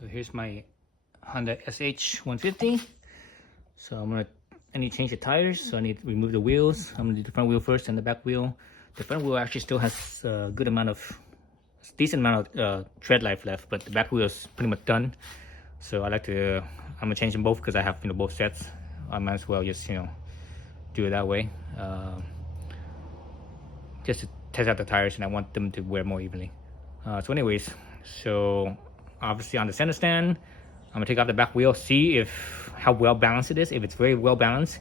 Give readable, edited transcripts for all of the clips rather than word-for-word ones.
So here's my Honda SH150. So I need to change the tires. So I need to remove the wheels. I'm gonna do the front wheel first and the back wheel. The front wheel actually still has a decent amount of tread life left, but the back wheel is pretty much done. So I'm gonna change them both because I have both sets. I might as well just do it that way, just to test out the tires, and I want them to wear more evenly. So anyways, so obviously on the center stand, I'm gonna take off the back wheel, see how well balanced it is. If it's very well balanced,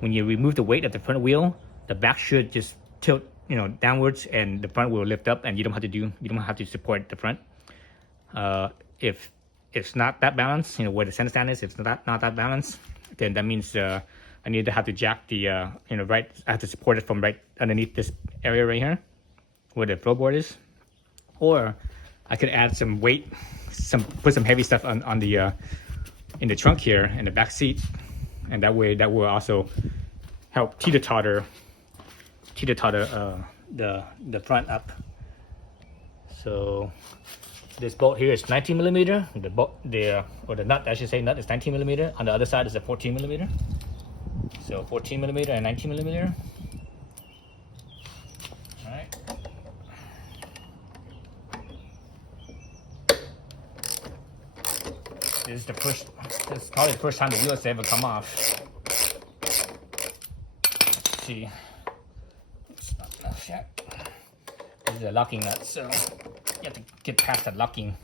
when you remove the weight of the front wheel, the back should just tilt downwards, and the front will lift up, and you don't have to support the front. If it's not that balanced, where the center stand is, if it's not that balanced, then that means I need to have to jack the right. I have to support it from right underneath this area right here, where the floorboard is, or I could add some weight, put some heavy stuff on the in the trunk here in the back seat, and that way that will also help teeter-totter the front up. So this bolt here is 19 millimeter. The nut, I should say, nut is 19 millimeter. On the other side is a 14 millimeter. So 14 millimeter and 19 millimeter. All right. This is probably the first time the wheels ever come off. Let's see. It's not enough yet. This is a locking nut, so you have to get past the locking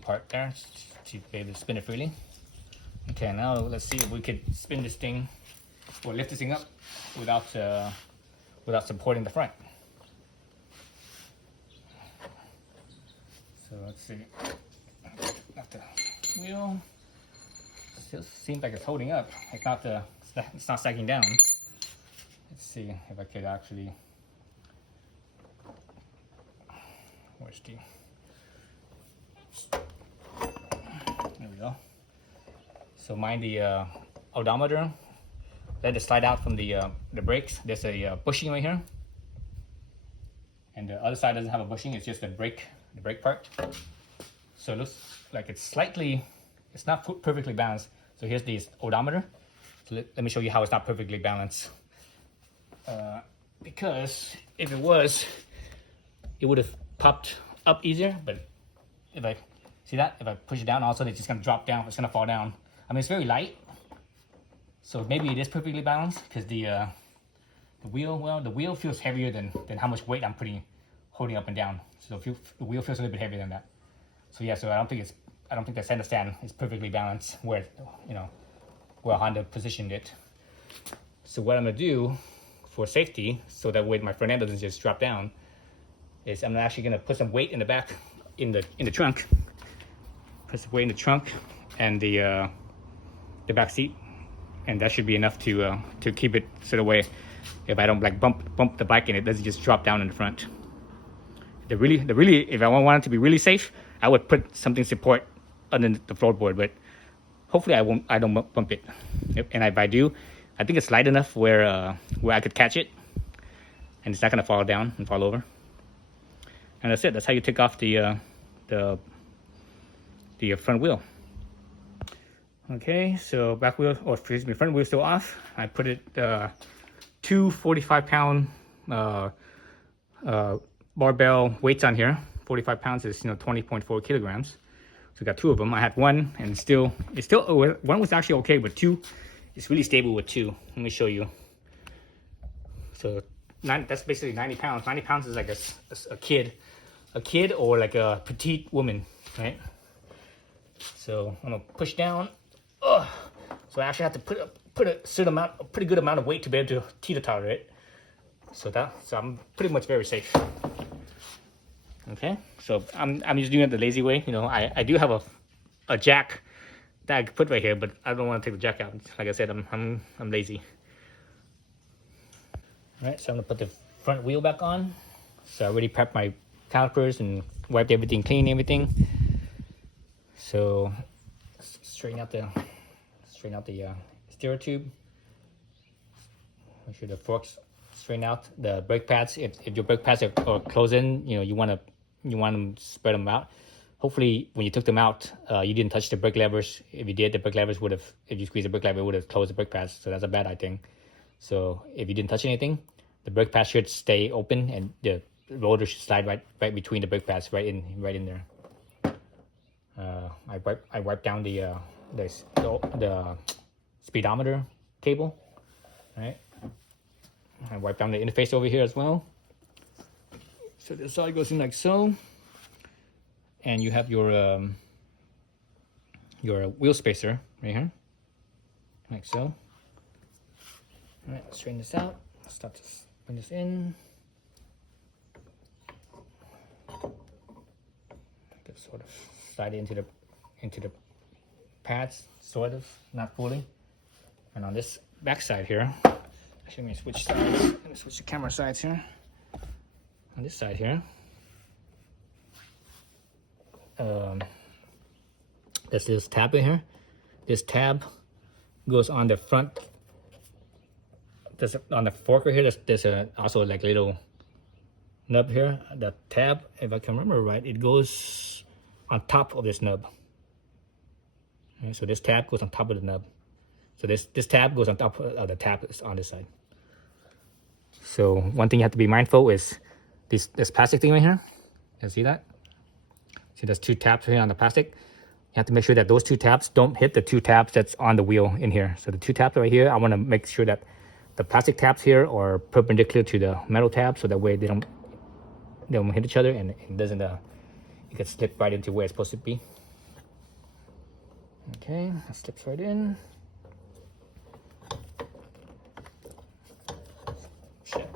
part there to be able to spin it freely. Okay, now let's see if we could spin this thing or lift this thing up without supporting the front. So let's see. Got the wheel. Still seems like it's holding up. It's not sagging down. Let's see if I could actually. Where's the? There we go. So mind the odometer. Let it slide out from the brakes. There's a bushing right here, and the other side doesn't have a bushing. It's just the brake part. So it looks like it's not perfectly balanced. So here's the odometer. So let me show you how it's not perfectly balanced. Because if it was, it would have popped up easier. But if I push it down, also it's just gonna drop down. It's gonna fall down. I mean, it's very light, so maybe it is perfectly balanced because the wheel feels heavier than how much weight I'm holding up and down. So the wheel feels a little bit heavier than that. So yeah, so I don't think the center stand is perfectly balanced where Honda positioned it. So what I'm gonna do for safety, so that way my front end doesn't just drop down, is I'm actually gonna put some weight in the back, in the trunk. Put some weight in the trunk and the back seat, and that should be enough to keep it so the way if I don't bump the bike and it doesn't just drop down in the front. If I want it to be really safe, I would put something support under the floorboard, but hopefully I don't bump it. Yep. And if I do, I think it's light enough where I could catch it and it's not gonna fall down and fall over. And that's it. That's how you take off the front wheel. Okay, so front wheel still off. I put it 2 45-pound barbell weights on here. 45 pounds is 20.4 kilograms. So I got 2 of them. I had one, and one was actually okay, but 2 is really stable with 2. Let me show you. So that's basically 90 pounds. 90 pounds is like a kid or like a petite woman, right? So I'm gonna push down. So I actually have to put a pretty good amount of weight to be able to teeter-totter it. So I'm pretty much very safe. Okay, so I'm just doing it the lazy way. I do have a jack that I could put right here, but I don't want to take the jack out. Like I said, I'm lazy. All right, so I'm gonna put the front wheel back on. So I already prepped my calipers and wiped everything, cleaned everything. So straighten out the steer tube. Make sure the forks straighten out. The brake pads, if your brake pads are closed in, you want to spread them out. hopefully when you took them out, you didn't touch the brake levers. If you did, the brake levers would have, if you squeeze the brake lever, it would have closed the brake pads. So that's a bad thing. So if you didn't touch anything, the brake pads should stay open and the rotor should slide right between the brake pads, right in there. I wiped down the speedometer cable, right? I wiped down the interface over here as well. So this side goes in like so, and you have your wheel spacer right here, like so. All right, straighten this out. Start to bring this in. Just sort of slide it into the pads, sort of, not fully. And on this back side here, actually, let me switch sides. Let me switch the camera sides here. On this side here, there's this tab in here. This tab goes on the front. There's on the fork right here. There's also like little nub here. The tab, if I can remember right, it goes on top of this nub. Okay, so this tab goes on top of the nub. So this tab goes on top of the tab that's on this side. So one thing you have to be mindful is this plastic thing right here. You see that? See, there's two tabs here on the plastic. You have to make sure that those two tabs don't hit the two tabs that's on the wheel in here. So the two tabs right here, I want to make sure that the plastic tabs here are perpendicular to the metal tab, so that way they don't hit each other and it doesn't it can slip right into where it's supposed to be. Okay, that slips right in. Shit.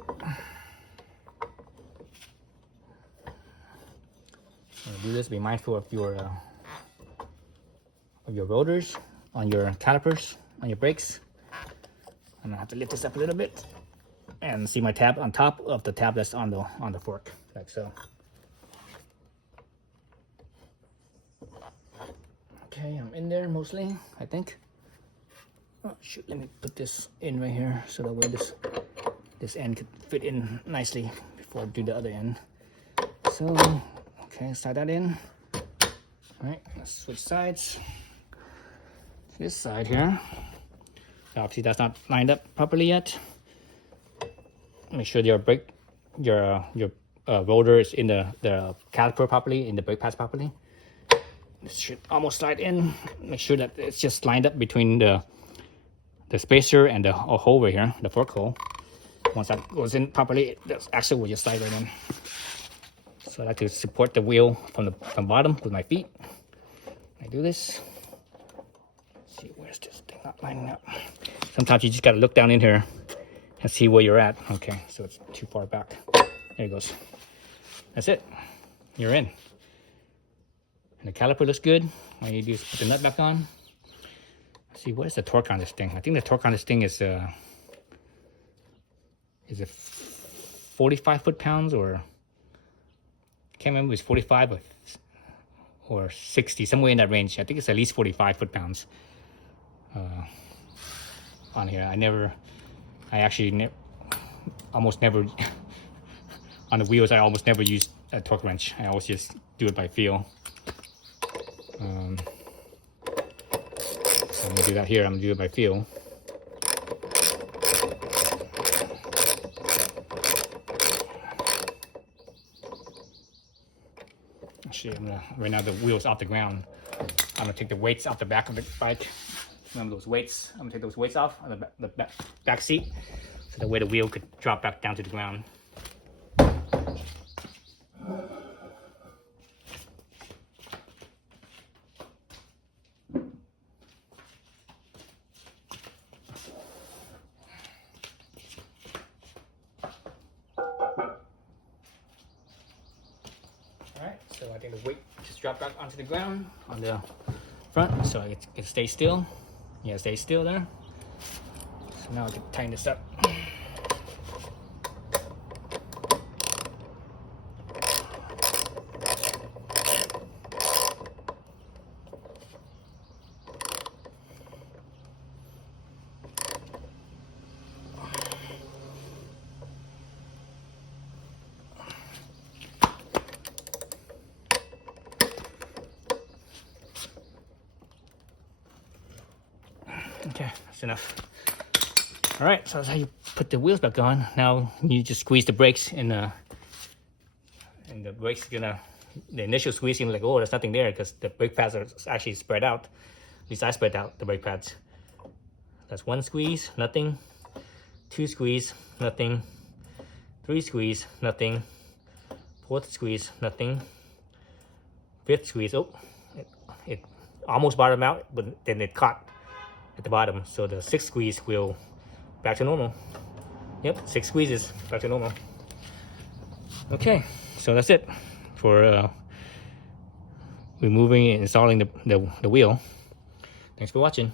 Do this, be mindful of your rotors on your calipers, on your brakes. I'm gonna have to lift this up a little bit and see my tab on top of the tab that's on the fork, like so. Okay, I'm in there mostly, I think. Oh shoot, let me put this in right here so that way this end could fit in nicely before I do the other end. So, okay, slide that in. All right, let's switch sides. This side here, obviously that's not lined up properly yet. Make sure your rotor is in the caliper properly, in the brake pads properly. This should almost slide in. Make sure that it's just lined up between the spacer and the hole right here, the fork hole. Once that goes in properly, the axle will just slide right in. So I like to support the wheel from bottom with my feet. I do this. Let's see, where's this thing not lining up? Sometimes you just gotta look down in here and see where you're at. Okay, so it's too far back. There it goes. That's it. You're in. And the caliper looks good. All you do is put the nut back on. Let's see, what is the torque on this thing? I think the torque on this thing is it 45 foot-pounds, or I can't remember if it's 45 or 60, somewhere in that range. I think it's at least 45 foot-pounds on here. Almost never on the wheels. I almost never use a torque wrench. I always just do it by feel. So I'm gonna do that here. I'm gonna do it by feel. Actually, right now the wheel's off the ground. I'm gonna take the weights off the back of the bike. Remember those weights? I'm gonna take those weights off on the back seat, so that way the wheel could drop back down to the ground. Alright, so I think the weight just dropped back onto the ground on the front, so it stays still. Yeah, it stays still there. So now I can tighten this up. Okay, that's enough. All right, so that's how you put the wheels back on. Now you just squeeze the brakes, and the brakes gonna, the initial squeeze, you're like, oh, there's nothing there because the brake pads are actually spread out. At least I spread out the brake pads. That's 1 squeeze, nothing. 2 squeeze, nothing. 3 squeeze, nothing. 4th squeeze, nothing. 5th squeeze, oh, it almost bottomed out, but then it caught at the bottom. So the 6th squeeze will back to normal. Yep, 6 squeezes, back to normal. Okay, so that's it for removing and installing the wheel. Thanks for watching.